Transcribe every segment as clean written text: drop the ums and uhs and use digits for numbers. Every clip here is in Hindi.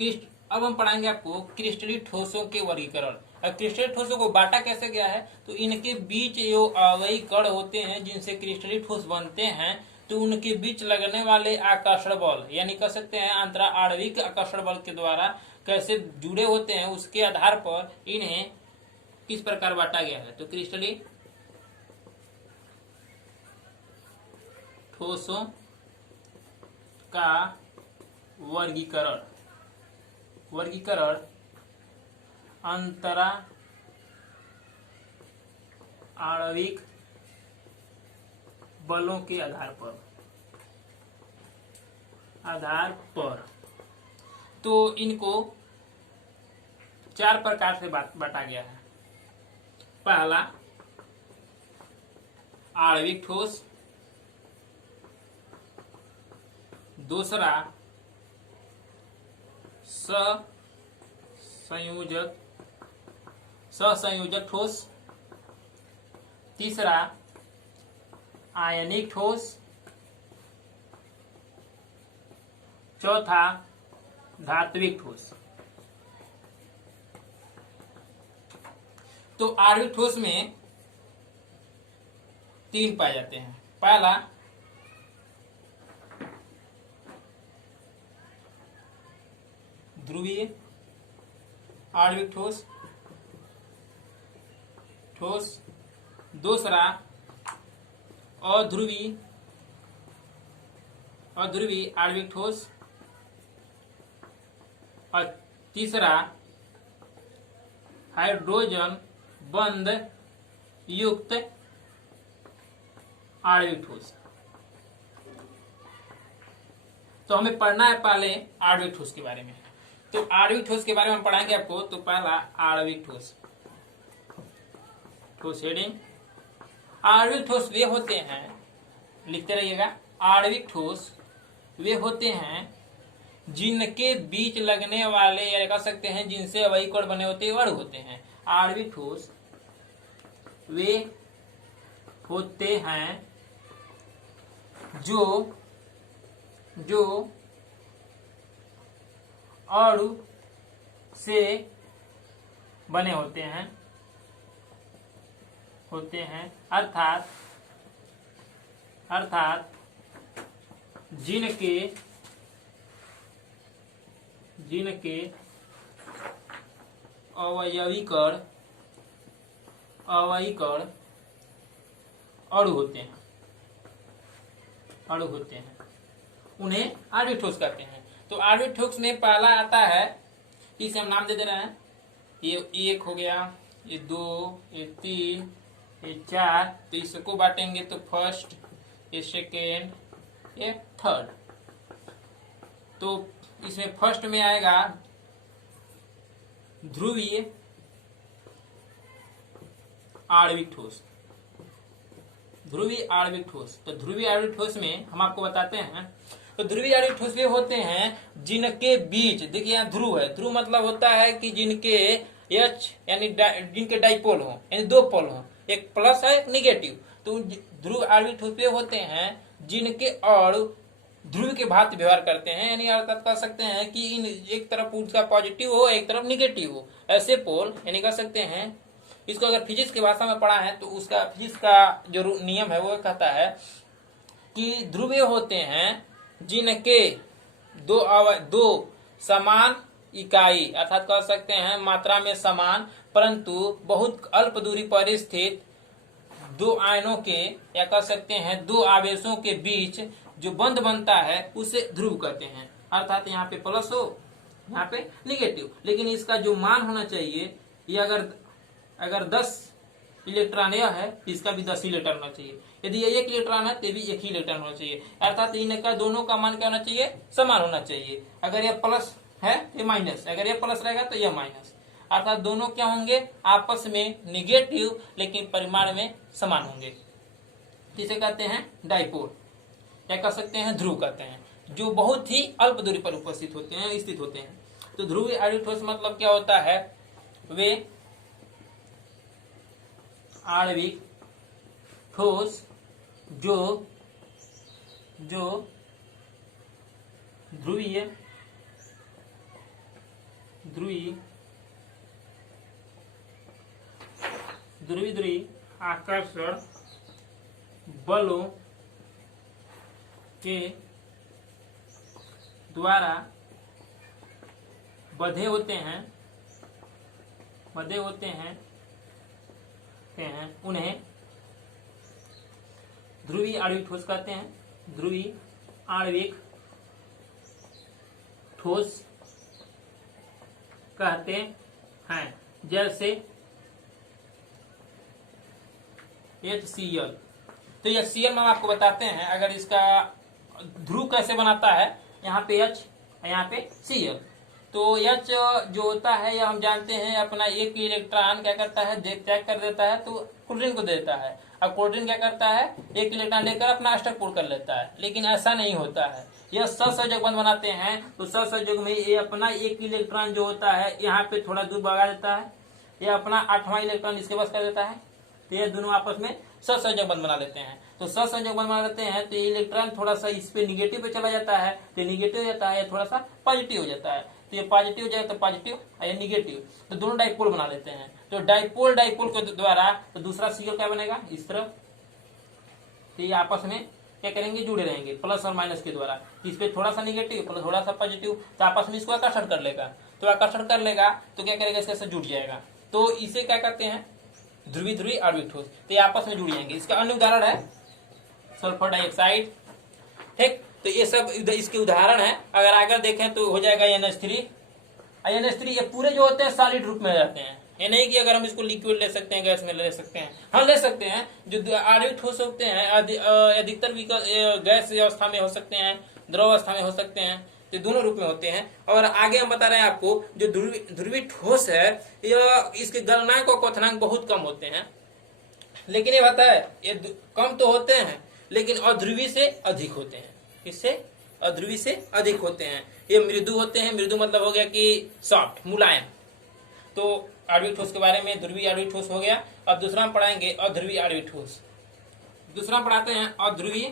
अब हम पढ़ाएंगे आपको क्रिस्टलीय ठोसों के वर्गीकरण। और क्रिस्टलीय ठोसों को बांटा कैसे गया है, तो इनके बीच जो अवयवी कण होते हैं जिनसे क्रिस्टलीय ठोस बनते हैं, तो उनके बीच लगने वाले आकर्षण बल, यानी कह सकते हैं अंतरा आणविक आकर्षण बल के द्वारा कैसे जुड़े होते हैं, उसके आधार पर इन्हें किस प्रकार बांटा गया है। तो क्रिस्टलीय ठोसों का वर्गीकरण अंतरा आणविक बलों के आधार पर तो इनको 4 प्रकार से बांटा गया है। पहला आणविक ठोस, दूसरा सहसंयोजक ठोस, तीसरा आयनिक ठोस, चौथा धात्विक ठोस। तो आणविक ठोस में 3 पाए जाते हैं। पहला ध्रुवीय आणविक ठोस, दूसरा अध्रुवीय आणविक ठोस, और तीसरा हाइड्रोजन बंध युक्त आणविक ठोस। तो हमें पढ़ना है पहले आणविक ठोस के बारे में। तो आणविक ठोस के बारे में हम पढ़ाएंगे आपको। तो पहला आणविक ठोस हेडिंग। आणविक ठोस वे होते हैं, लिखते रहिएगा, आणविक ठोस वे होते हैं जिनके बीच लगने वाले, या कह सकते हैं जिनसे अवयवी कण बने होते वर्ग होते हैं। आणविक ठोस वे होते हैं जो अणु से बने होते हैं अर्थात जिनके अवयवी कण अणु होते हैं, उन्हें आणविक ठोस कहते हैं। तो आणविक ठोस में पहला आता है, इसे हम नाम दे दे रहे हैं, ये 1 हो गया, ये 2, ये 3, ये 4। तो इसको बांटेंगे तो फर्स्ट, ये सेकेंड, ये थर्ड। तो इसमें फर्स्ट में आएगा ध्रुवीय आणविक ठोस। तो ध्रुवीय आणविक ठोस में हम आपको बताते हैं। तो ध्रुवीय आणविक ठोस वे होते हैं जिनके बीच, देखिए यहाँ ध्रुव है, ध्रुव मतलब होता है कि जिनके H यानी जिनके डाइपोल हो, यानी 2 पोल हो, एक प्लस है एक निगेटिव। तो ध्रुव आणविक ठोस वे होते हैं जिनके अणु ध्रुव के भांति व्यवहार करते हैं, यानी अर्थात कह सकते हैं कि इन एक तरफ उसका पॉजिटिव हो, एक तरफ निगेटिव हो, ऐसे पोल, यानी कह सकते हैं। इसको अगर फिजिक्स की भाषा में पढ़ा है तो उसका फिजिक्स का जो नियम है वो कहता है कि ध्रुवीय होते हैं जिनके दो समान इकाई, अर्थात कह सकते हैं मात्रा में समान परंतु बहुत अल्प दूरी पर स्थित 2 आयनों के, या कह सकते हैं 2 आवेशों के बीच जो बंध बनता है उसे ध्रुव कहते हैं। अर्थात यहाँ पे प्लस हो, यहाँ पे निगेटिव, लेकिन इसका जो मान होना चाहिए, ये अगर 10 इलेक्ट्रॉन यह है, इसका भी 10 इलेक्ट्रॉन होना चाहिए। यदि ये 1 इलेक्ट्रॉन है तो भी 1 ही इलेक्ट्रॉन होना चाहिए। अर्थात इनका दोनों का मान क्या होना चाहिए, समान होना चाहिए। अगर यह प्लस है ये माइनस, अगर ये प्लस रहेगा तो यह माइनस। अर्थात दोनों क्या होंगे, आपस में निगेटिव लेकिन परिमाण में समान होंगे। जिसे कहते हैं डाइपोल, या कह सकते हैं ध्रुव कहते हैं, जो बहुत ही अल्प दूरी पर उपस्थित होते हैं, स्थित होते हैं। तो ध्रुवीय आणविक ठोस मतलब क्या होता है, वे आणविक ठोस जो ध्रुवीय ध्रुवी ध्रुवी आकर्षण बलों के द्वारा बंधे होते हैं उन्हें ध्रुवी आणविक ठोस कहते हैं। ध्रुवी आणविक ठोस कहते हैं, जैसे HCl। तो HCl में आपको बताते हैं, अगर इसका ध्रुव कैसे बनाता है, यहाँ पे H यहाँ पे Cl। तो H जो होता है यह हम जानते हैं अपना एक इलेक्ट्रॉन क्या करता है, त्याग कर देता है तो क्लोरीन को देता है। अब क्लोरीन क्या करता है, एक इलेक्ट्रॉन लेकर अपना अष्टक पूर्ण कर लेता है, लेकिन ऐसा नहीं होता है। यह सहसंयोजक बंध बनाते हैं तो सहसंयोजक में ये अपना एक इलेक्ट्रॉन जो होता है यहाँ पे थोड़ा दूर भगा देता है, यह अपना 8वां इलेक्ट्रॉन इसके पास कर देता है, तो ये दोनों आपस में सहसंयोजक बंध बना लेते हैं। तो सहसंयोजक बंध बना लेते हैं तो ये इलेक्ट्रॉन थोड़ा सा इस पे निगेटिव पे चला जाता है, तो निगेटिव हो जाता है, थोड़ा सा पॉजिटिव हो जाता है, तो ये पॉजिटिव हो जाए तो पॉजिटिव या निगेटिव, तो दोनों डाइपोल बना लेते हैं। तो डाइपोल के द्वारा तो दूसरा सीओ क्या बनेगा इस तरफ, तो ये आपस में क्या करेंगे, जुड़े रहेंगे प्लस और माइनस के द्वारा। इस पे थोड़ा सा निगेटिव प्लस थोड़ा सा पॉजिटिव, तो आपस में इसको आकर्षण कर लेगा। तो आकर्षण कर लेगा तो क्या करेगा, इसके साथ जुड़ जाएगा। तो इसे क्या कहते हैं, ध्रुवी आणविक ठोस। तो ये आपस में जुड़ जाएंगे। इसका अन्य उदाहरण है सल्फर डाइऑक्साइड। ठीक, तो ये सब इसके उदाहरण है। अगर आगे देखें तो हो जाएगा NH3। NH3 ये पूरे जो होते हैं सॉलिड रूप में रहते हैं। ये नहीं कि अगर हम इसको लिक्विड ले सकते हैं, गैस में ले सकते हैं, हम ले सकते हैं। जो आणविक ठोस होते हैं अधिकतर गैस अवस्था में हो सकते हैं, द्रव अवस्था में हो सकते हैं, तो दोनों रूप में होते हैं। और आगे हम बता रहे हैं आपको जो ध्रुवी ठोस है यह इसके गलनांक और क्वथनांक बहुत कम होते हैं, लेकिन ये बता है ये कम तो होते हैं लेकिन अध्रुवी से अधिक होते हैं। इससे अध्रुवी से अधिक होते हैं। ये मृदु होते हैं, मृदु मतलब हो गया कि सॉफ्ट, मुलायम। तो आणविक ठोस के बारे में ध्रुवी आणविक ठोस हो गया। अब दूसरा हम पढ़ाएंगे अध्रुवी आणविक ठोस। दूसरा पढ़ाते हैं अध्रुवी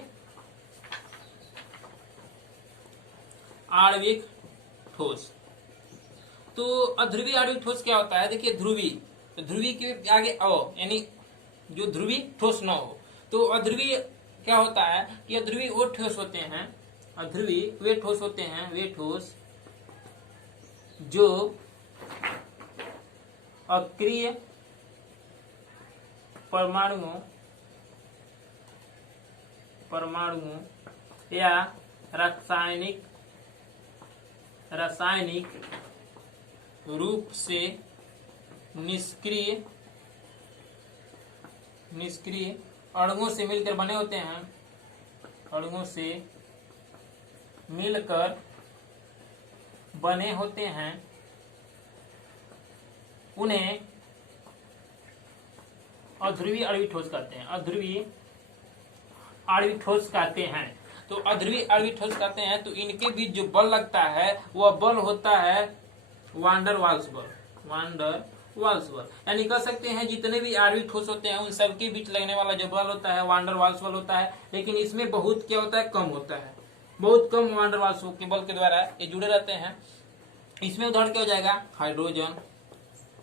आणविक ठोस। तो अध्रुवी आणविक ठोस क्या होता है, देखिए ध्रुवी, तो ध्रुवी के आगे अ यानी जो ध्रुवी ठोस न हो। तो अध्रुवी क्या होता है कि अध्रुवी वो ठोस होते हैं, अध्रुवी वे ठोस होते हैं, वे ठोस जो अक्रिय परमाणुओं या रासायनिक रूप से निष्क्रिय अणुओं से मिलकर बने होते हैं, अणुओं से मिलकर बने होते हैं, उन्हें अध्रुवी आणविक ठोस कहते हैं। अध्रुवी आणविक ठोस कहते हैं। तो अध्रुवी आणविक ठोस कहते हैं तो इनके बीच जो बल लगता है वह बल होता है वान डर वाल्स बल। वान डर वाल्स बल यानी कह सकते हैं जितने भी आणविक ठोस होते हैं उन सबके बीच लगने वाला जो बल होता है वान डर वाल्स बल होता है। लेकिन इसमें बहुत क्या होता है, कम होता है, बहुत कम वान डर वाल्स के बल के द्वारा ये जुड़े रहते हैं। इसमें उदाहरण क्या हो जाएगा, हाइड्रोजन,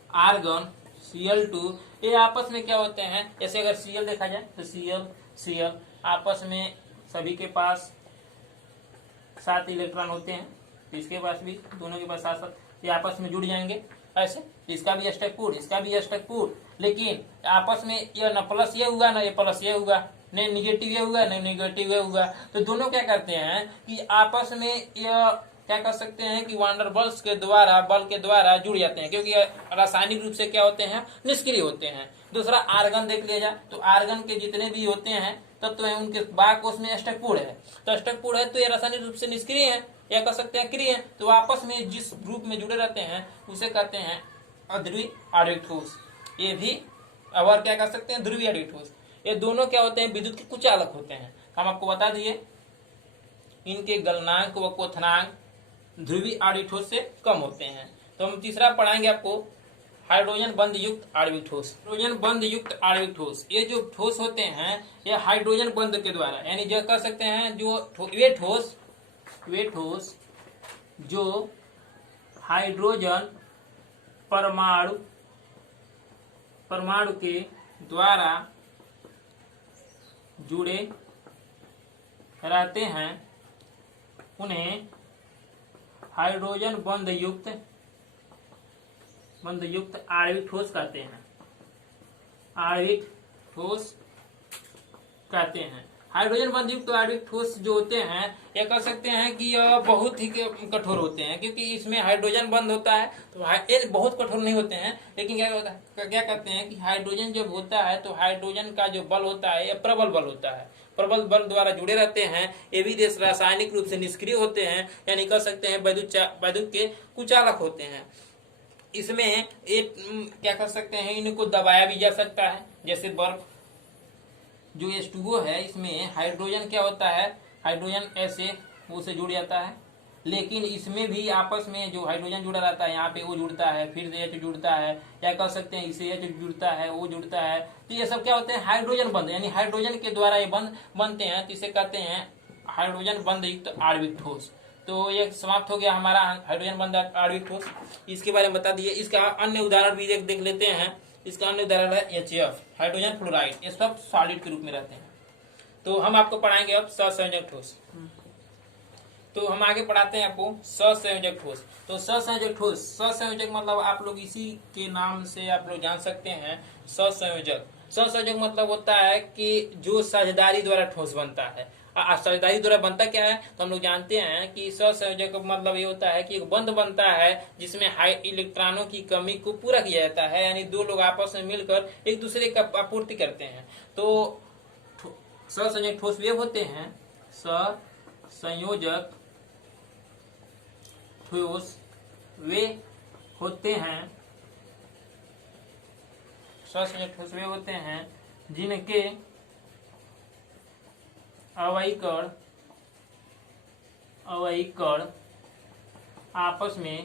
आर्गन, Cl2, ये आपस में क्या होते हैं, जैसे अगर Cl देखा जाए तो Cl आपस में सभी के पास 7 इलेक्ट्रॉन होते हैं, तो इसके पास भी दोनों के पास 7 ये आपस में जुड़ जाएंगे ऐसे। इसका भी अष्टक पूर्ण, इसका भी अष्टक पूर्ण, लेकिन आपस में यह न प्लस ये हुआ, न ये प्लस ये हुआ, न निगेटिव ये हुआ, न निगेटिव ये हुआ। तो दोनों क्या करते हैं कि आपस में यह क्या कर सकते हैं कि वान डर वाल्स के द्वारा, बल के द्वारा जुड़ जाते हैं, क्योंकि रासायनिक रूप से क्या होते हैं, निष्क्रिय होते हैं। दूसरा आर्गन देख लिया जाए तो आर्गन के जितने भी होते हैं तत्व तो है उनके बाकोष में अष्टक पूर्ण है, तो अष्टक पूर्ण है तो ये रासायनिक रूप से निष्क्रिय है या कह सकते हैं क्रिय है। तो आपस में जिस ग्रुप में जुड़े रहते हैं उसे कहते हैं अध्रुवी आणविक ठोस। ये भी और क्या कह सकते हैं, ध्रुवीय आणविक ठोस। ये दोनों क्या होते हैं, विद्युत के कुचालक होते हैं। हम आपको बता दिए इनके गलनांक व क्वथनांक ध्रुवीय आणविक ठोस से कम होते हैं। तो हम तीसरा पढ़ाएंगे आपको हाइड्रोजन बंध युक्त आणविक ठोस। हाइड्रोजन बंध युक्त आणविक ठोस, ये जो ठोस होते हैं ये हाइड्रोजन बंध के द्वारा, यानी जो कह सकते हैं जो वे ठोस जो हाइड्रोजन परमाणु के द्वारा जुड़े रहते हैं उन्हें हाइड्रोजन बंध युक्त आणविक ठोस कहते हैं। आणविक ठोस कहते हैं। हाइड्रोजन बंध युक्त आणविक ठोस जो होते हैं या कह सकते हैं कि यह बहुत ही कठोर होते हैं, क्योंकि इसमें हाइड्रोजन बंध होता है तो ये बहुत कठोर नहीं होते हैं। लेकिन क्या कहते हैं कि हाइड्रोजन जब होता है तो हाइड्रोजन का जो बल होता है यह प्रबल बल होता है, प्रबल बल द्वारा जुड़े रहते हैं। ये भी देश रासायनिक रूप से निष्क्रिय होते हैं, यानी कह सकते हैं वैद्युत के कुचालक होते हैं। इसमें एक क्या कर सकते हैं, इनको दबाया भी जा सकता है, जैसे बर्फ। जो H2O है इसमें हाइड्रोजन क्या होता है, हाइड्रोजन ऐसे वो से जुड़ जाता है, लेकिन इसमें भी आपस में जो हाइड्रोजन जुड़ा रहता है, यहाँ पे वो जुड़ता है, फिर से H जुड़ता है, या कह सकते हैं इसे H जुड़ता है, वो जुड़ता है। तो ये सब क्या होते हैं, हाइड्रोजन बंध, यानी हाइड्रोजन के द्वारा ये बंध बनते हैं, तो इसे कहते हैं हाइड्रोजन बंध युक्त आणविक ठोस। तो ये समाप्त हो गया हमारा हाइड्रोजन बंध आणविक ठोस, इसके बारे में बता दिए। इसका अन्य उदाहरण भी देख लेते हैं। इसका अन्य उदाहरण है HF, हाइड्रोजन फ्लोराइड। ये सब सॉलिड के रूप में रहते हैं। तो हम आपको पढ़ाएंगे अब सहसंयोजक ठोस। तो हम आगे पढ़ाते हैं आपको सहसंयोजक ठोस। तो सहसंयोजक ठोस, सहसंयोजक मतलब आप लोग इसी के नाम से आप लोग जान सकते हैं, सहसंयोजक। सहसंयोजक मतलब होता है कि जो साझेदारी द्वारा ठोस बनता है। साझेदारी द्वारा बनता क्या है, तो हम लोग जानते हैं कि सहसंयोजक का मतलब ये होता है कि एक बंध बनता है जिसमें हाई इलेक्ट्रॉनों की कमी को पूरा किया जाता है, यानी दो लोग आपस में मिलकर एक दूसरे का आपूर्ति करते हैं। तो सहसंयोजक ठोस वे होते हैं, सहसंयोजक ठोस वे होते हैं, सहसंयोजक ठोस वे होते हैं जिनके अवयवी कण आपस में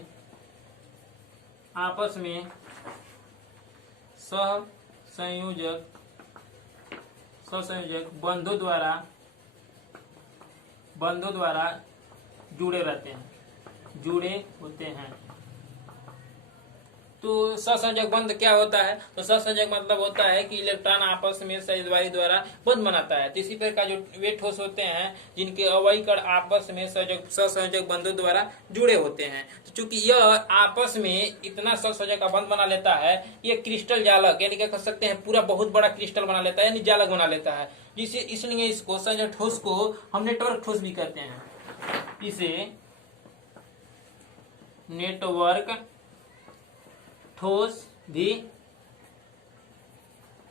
सहसंयोजक बंधों द्वारा जुड़े रहते हैं, जुड़े होते हैं। तो सहसंयोजक बंध क्या होता है, तो सहसंयोजक मतलब होता है कि इलेक्ट्रॉन आपस में साझेदारी द्वारा बंध बनाता है। तो इसी प्रकार जो वे ठोस होते हैं जिनके अवयवी कण आपस में सहसंयोजक बंधों द्वारा जुड़े होते हैं। तो चूंकि यह आपस में इतना सहसंयोजक बंध बना लेता है, ये क्रिस्टल जालक, यानी क्या कर सकते हैं, पूरा बहुत बड़ा क्रिस्टल बना लेता है, यानी जालक बना लेता है। इसलिए इसको सहसंयोजक ठोस को हम नेटवर्क ठोस भी कहते हैं। इसे नेटवर्क ठोस भी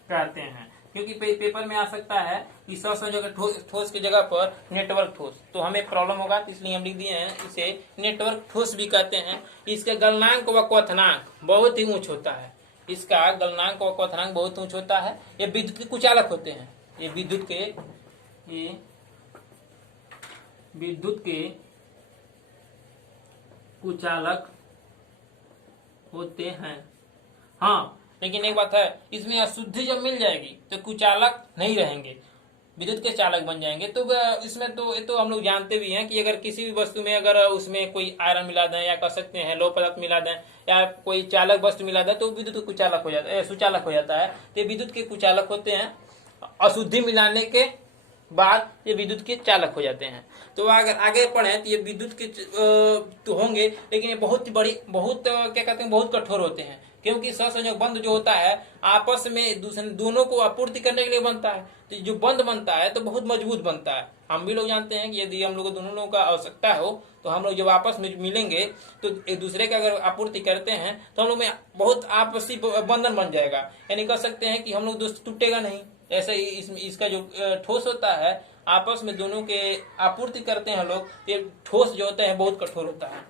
कहते हैं, क्योंकि पेपर में आ सकता है कि सहसंयोजक ठोस की जगह पर नेटवर्क ठोस, तो हमें प्रॉब्लम होगा, तो इसलिए हम लिख दिए हैं इसे नेटवर्क ठोस भी कहते हैं। इसका गलनांक व क्वथनांक बहुत ही ऊंच होता है, इसका गलनांक व क्वथनांक बहुत ऊंच होता है। ये विद्युत के कुचालक होते हैं, ये विद्युत के कुचालक होते हैं। हाँ, लेकिन एक बात है, इसमें अशुद्धि जब मिल जाएगी तो कुचालक नहीं रहेंगे, विद्युत के चालक बन जाएंगे। तो इसमें तो हम लोग जानते भी हैं कि अगर किसी भी वस्तु में अगर उसमें कोई आयरन मिला दें, या कह सकते हैं लौह पदार्थ मिला दें, या कोई चालक वस्तु मिला दें, तो विद्युत कुचालक हो जाता है, सुचालक हो जाता है। तो विद्युत के कुचालक होते हैं, अशुद्धि मिलाने के बाद ये विद्युत के चालक हो जाते हैं। तो अगर आगे पढ़े तो ये विद्युत के तो होंगे, लेकिन ये बहुत क्या कहते हैं, बहुत कठोर होते हैं, क्योंकि सहसंयोजक बंध जो होता है आपस में दोनों को आपूर्ति करने के लिए बनता है। तो जो बंध बनता है तो बहुत मजबूत बनता है। हम भी लोग जानते हैं कि यदि हम लोग दोनों लोगों का आवश्यकता हो तो हम लोग जब आपस में मिलेंगे तो एक दूसरे का अगर आपूर्ति करते हैं तो हम लोग में बहुत आपसी बंधन बन जाएगा, यानी कह सकते हैं कि हम लोग दोस्त टूटेगा नहीं। ऐसा ही इसका जो ठोस होता है आपस में दोनों के आपूर्ति करते हैं लोग, ये ठोस जो होते हैं बहुत कठोर होता है,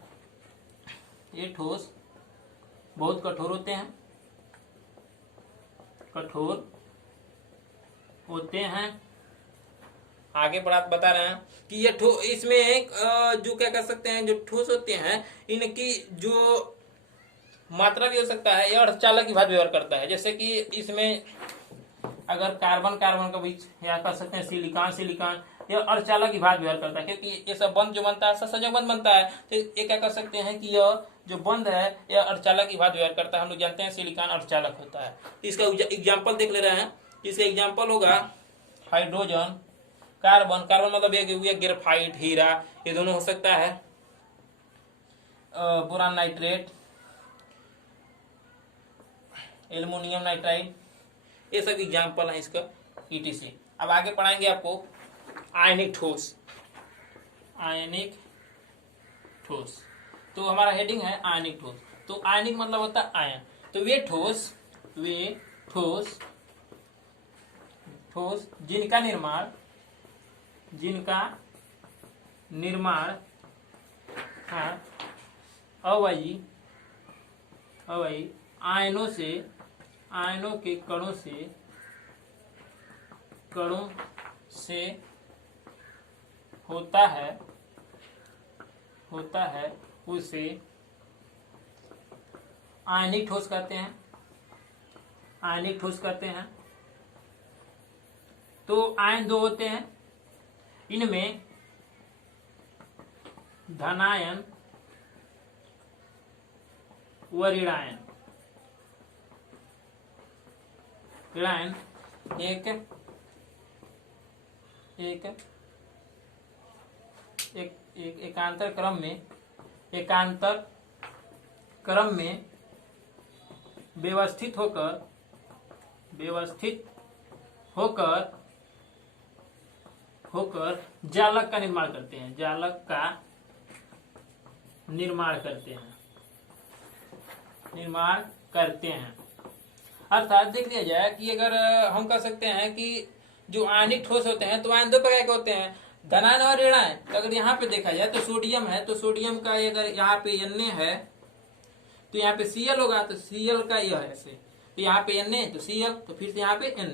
ये ठोस बहुत कठोर होते हैं, कठोर होते हैं। आगे बता रहे हैं कि ये इसमें जो क्या कर सकते हैं, जो ठोस होते हैं इनकी जो मात्रा भी हो सकता है, यह अर्धचालक की भांति व्यवहार करता है। जैसे कि इसमें अगर कार्बन का बीच, या कह सकते हैं सिलिकॉन यह अर्धचालक की भांति व्यवहार करता है, क्योंकि ये सब बंध जो बनता है ससंजक बंध बनता है, तो ये क्या कर सकते हैं कि यह जो बंध है यह अर्धचालक की भांति व्यवहार करता है। हम लोग जानते हैं सिलिकॉन अर्धचालक होता है। तो इसका एग्जाम्पल देख ले रहे हैं। इसका एग्जाम्पल होगा हाइड्रोजन, कार्बन, कार्बन मतलब ये ग्रेफाइट, हीरा, ये दोनों हो सकता है, बोरान नाइट्रेट, एल्युमिनियम नाइट्राइड, ये सब एग्जाम्पल है इसका ईटीसी। अब आगे पढ़ाएंगे आपको आयनिक ठोस। आयनिक ठोस, तो हमारा हेडिंग है आयनिक ठोस। तो आयनिक मतलब होता है आयन। तो वे ठोस जिनका निर्माण अवयवी आयनों के कणों से होता है उसे आयनिक ठोस कहते हैं। तो आयन दो होते हैं, इनमें धनायन व ऋणायन। एकांतर क्रम में व्यवस्थित होकर जालक का निर्माण करते हैं। अर्थात देख लिया जाए कि अगर हम कह सकते हैं कि जो आयनिक ठोस होते हैं तो आयन दो प्रकार के होते हैं, धनायन और ऋणायन। तो अगर यहाँ पे देखा जाए तो सोडियम है, तो सोडियम का अगर यहाँ पे Na है तो यहाँ पे Cl होगा, तो Cl का यह है ऐसे, तो यहाँ पे Na तो Cl, तो फिर से यहाँ पे Na,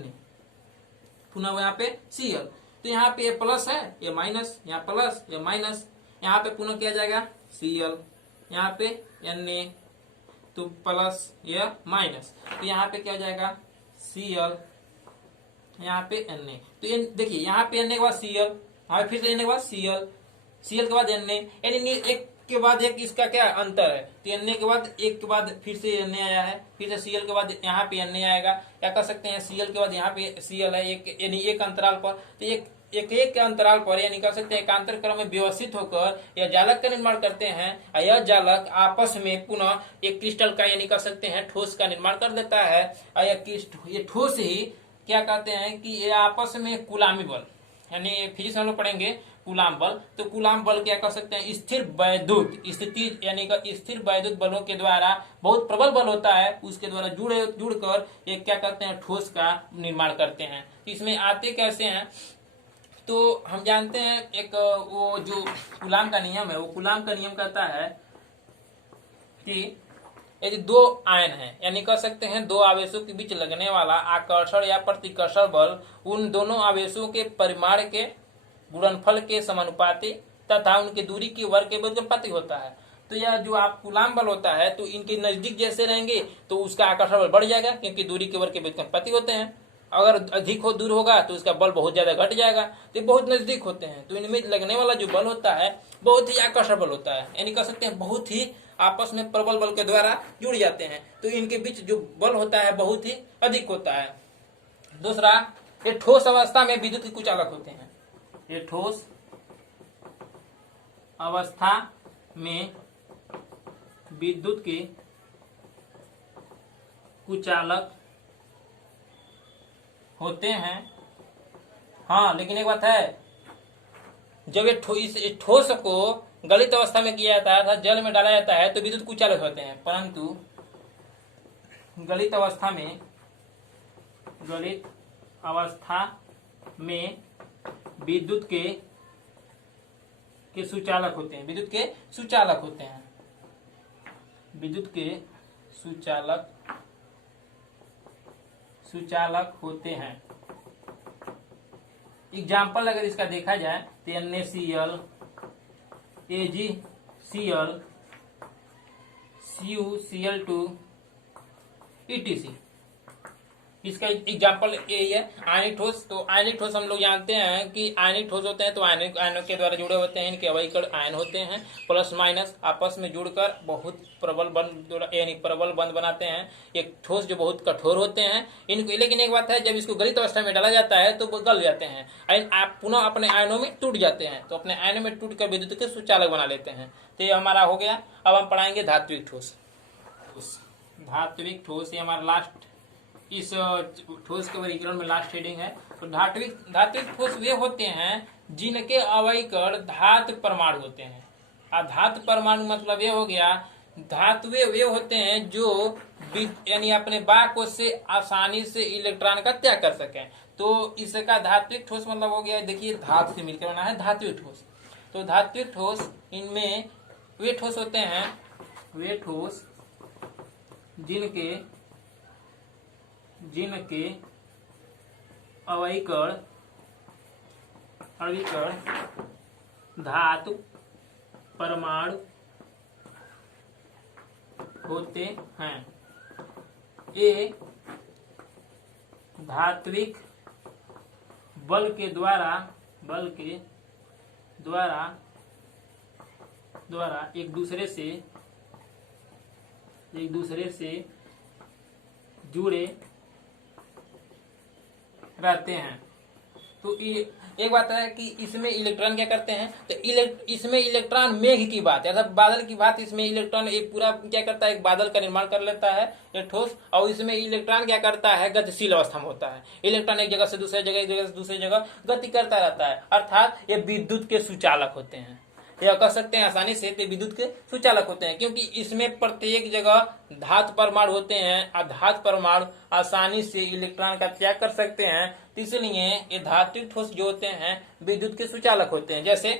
पुनः यहाँ पे Cl, तो यहाँ पे ये प्लस है ये माइनस, यहाँ प्लस ये माइनस, यहाँ पे पुनः क्या जाएगा Cl, यहाँ पे Na, तो प्लस या माइनस, तो यहाँ पे क्या हो जाएगा Cl, यहाँ पे Na। तो ये देखिए यहाँ पे Na के बाद Cl, यहाँ पे फिर से Na के बाद Cl के बाद Na, यानी एक के बाद एक इसका क्या अंतर है। तो Na के बाद एक के बाद फिर से Na आया है, फिर से Cl के बाद यहाँ पे Na आएगा। क्या कर सकते हैं, Cl के बाद यहाँ पे Cl है एक, यानी एक अंतराल पर, तो एक के अंतराल पर यानी कह सकते हैं एकांतर क्रम में व्यवस्थित होकर यह जालक का निर्माण करते हैं। यह जालक आपस में पुनः एक क्रिस्टल का यानी कह सकते हैं ठोस का निर्माण कर देता है। ये ठोस ही क्या कहते हैं कि ये आपस में कुलामी बल, यानी फिजिक्स हम लोग पढ़ेंगे कूलाम बल। तो कूलाम बल क्या कर सकते हैं, स्थिर वैद्युत स्थिति यानी स्थिर वैद्युत बलों के द्वारा बहुत प्रबल बल होता है, उसके द्वारा जुड़कर ये क्या करते हैं ठोस का निर्माण करते हैं। इसमें आते कैसे हैं, तो हम जानते हैं एक वो जो कूलाम का नियम है, वो कूलाम का नियम कहता है कि यदि दो आयन हैं यानी कह सकते हैं दो आवेशों के बीच लगने वाला आकर्षण या प्रतिकर्षण बल उन दोनों आवेशों के परिमाण के गुणनफल के समानुपाती तथा उनकी दूरी की वर्ग के व्युत्पत्ति होता है। तो यह जो आप कूलाम बल होता है तो इनके नजदीक जैसे रहेंगे तो उसका आकर्षण बल बढ़ जाएगा, क्योंकि दूरी के वर्ग के व्युत्पत्ति होते हैं। अगर अधिक हो दूर होगा तो उसका बल बहुत ज्यादा घट जाएगा। तो बहुत नजदीक होते हैं तो इनमें लगने वाला जो बल होता है बहुत ही आकर्षण बल होता है, यानी कह सकते हैं बहुत ही आपस में प्रबल बल के द्वारा जुड़ जाते हैं। तो इनके बीच जो बल होता है बहुत ही अधिक होता है। दूसरा, ये ठोस अवस्था में विद्युत के कुचालक होते हैं। ये ठोस अवस्था में विद्युत के कुचालक होते हैं। हाँ, लेकिन एक बात है, जब ये ठोस को गलित अवस्था में किया जाता है अर्थात जल में डाला जाता है तो विद्युत कुचालक होते हैं, परंतु गलित अवस्था में विद्युत के सुचालक होते हैं। विद्युत के सुचालक होते हैं। एग्जाम्पल अगर इसका देखा जाए तो NaCl, AgCl, CuCl2 etc। इसका एग्जाम्पल यही है आयनिक ठोस। तो आयनिक ठोस हम लोग जानते हैं कि आयनिक ठोस होते हैं तो आयनों के द्वारा जुड़े होते हैं, इनके अवयवी कण आयन होते हैं, प्लस माइनस आपस में जुड़कर बहुत प्रबल बंध यानी प्रबल बंध बनाते हैं। एक ठोस जो बहुत कठोर होते हैं इनको, लेकिन एक बात है जब इसको गलित अवस्था में डाला जाता है तो वो गल जाते हैं, आप पुनः अपने आयनों में टूट जाते हैं, तो अपने आयनों में टूट कर विद्युत के सुचालक बना लेते हैं। तो ये हमारा हो गया। अब हम पढ़ाएंगे धात्विक ठोस। धात्विक ठोस ये हमारा लास्ट, इस ठोस के वर्गीकरण में लास्ट हेडिंग है। तो धात्विक ठोस वे होते हैं जिनके अवयवी कण धातु परमाणु होते हैं। धातु परमाणु मतलब ये हो गया धातुएं वे होते हैं जो यानी अपने बाकों से आसानी से इलेक्ट्रॉन का त्याग कर सकें। तो इसका धात्विक ठोस मतलब हो गया, देखिए धातु से मिलकर बना है धात्विक ठोस। तो धात्विक ठोस इनमें वे ठोस होते हैं, वे ठोस जिनके अवयवी कण धातु परमाणु होते हैं। ये धात्विक बल के द्वारा एक दूसरे से जुड़े रहते हैं। तो एक बात है कि इसमें इलेक्ट्रॉन क्या करते हैं, तो इसमें इलेक्ट्रॉन मेघ की बात है, अर्थात बादल की बात। इसमें इलेक्ट्रॉन एक पूरा क्या करता है, एक बादल का निर्माण कर लेता है एक ठोस, और इसमें इलेक्ट्रॉन क्या करता है, गतिशील अवस्था में होता है। इलेक्ट्रॉन एक जगह से दूसरे जगह, एक जगह से दूसरी जगह गति करता रहता है, अर्थात ये विद्युत के सुचालक होते हैं। यह कह सकते हैं आसानी से विद्युत के सुचालक होते हैं, क्योंकि इसमें प्रत्येक जगह धातु परमाणु होते हैं और धातु परमाणु आसानी से इलेक्ट्रॉन का त्याग कर सकते हैं। तो इसलिए ये धात्विक ठोस जो होते हैं विद्युत के सुचालक होते हैं। जैसे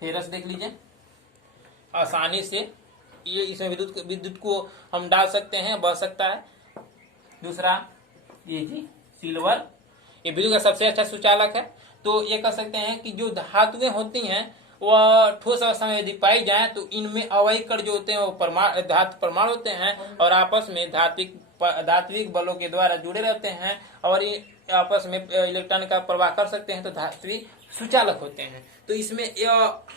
फेरस देख लीजिए, आसानी से ये इसमें विद्युत को हम डाल सकते हैं, बह सकता है। दूसरा ये जी सिल्वर, ये विद्युत का सबसे अच्छा सुचालक है। तो ये कह सकते हैं कि जो धातुएं होती हैं वह ठोस अवस्था में यदि पाई जाए तो इनमें अवयवी कण जो होते हैं वो धातु परमाणु होते हैं और आपस में धात्विक बलों के द्वारा जुड़े रहते हैं और आपस में इलेक्ट्रॉन का प्रवाह कर सकते हैं, तो धात्विक सुचालक होते हैं। तो इसमें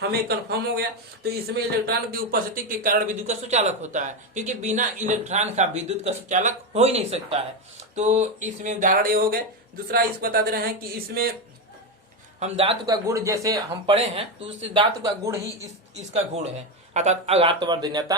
हमें कंफर्म हो गया। तो इसमें इलेक्ट्रॉन की उपस्थिति के कारण विद्युत का सुचालक होता है, क्योंकि बिना इलेक्ट्रॉन का विद्युत का सुचालक हो ही नहीं सकता है। तो इसमें उदाहरण ये हो गए। दूसरा इस बता दे रहे हैं कि इसमें हम धातु का गुण जैसे हम पढ़े हैं, तो उससे धातु का गुण ही इसका गुण है, अर्थात आघातवर्धनीयता।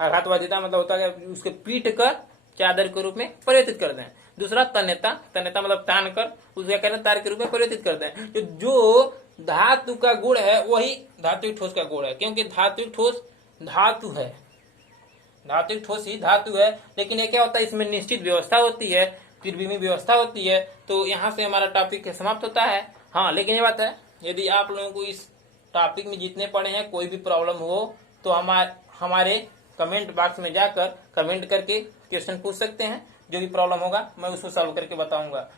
आघातवर्धनीयता मतलब होता है उसके पीट कर चादर के रूप में परिवर्तित कर दें। दूसरा तन्यता मतलब तान कर उसका कहना तार के रूप में परिवर्तित कर दें। तो जो धातु का गुण है वही धात्विक ठोस का गुण है, क्योंकि धात्विक ठोस धातु है, धात्विक ठोस ही धातु है। लेकिन ये क्या होता है, इसमें निश्चित व्यवस्था होती है, त्रिविमीय व्यवस्था होती है। तो यहाँ से हमारा टॉपिक समाप्त होता है। हाँ, लेकिन ये बात है यदि आप लोगों को इस टॉपिक में जितने पढ़े हैं कोई भी प्रॉब्लम हो तो हमारे कमेंट बॉक्स में जाकर कमेंट करके क्वेश्चन पूछ सकते हैं। जो भी प्रॉब्लम होगा मैं उसको सॉल्व करके बताऊंगा।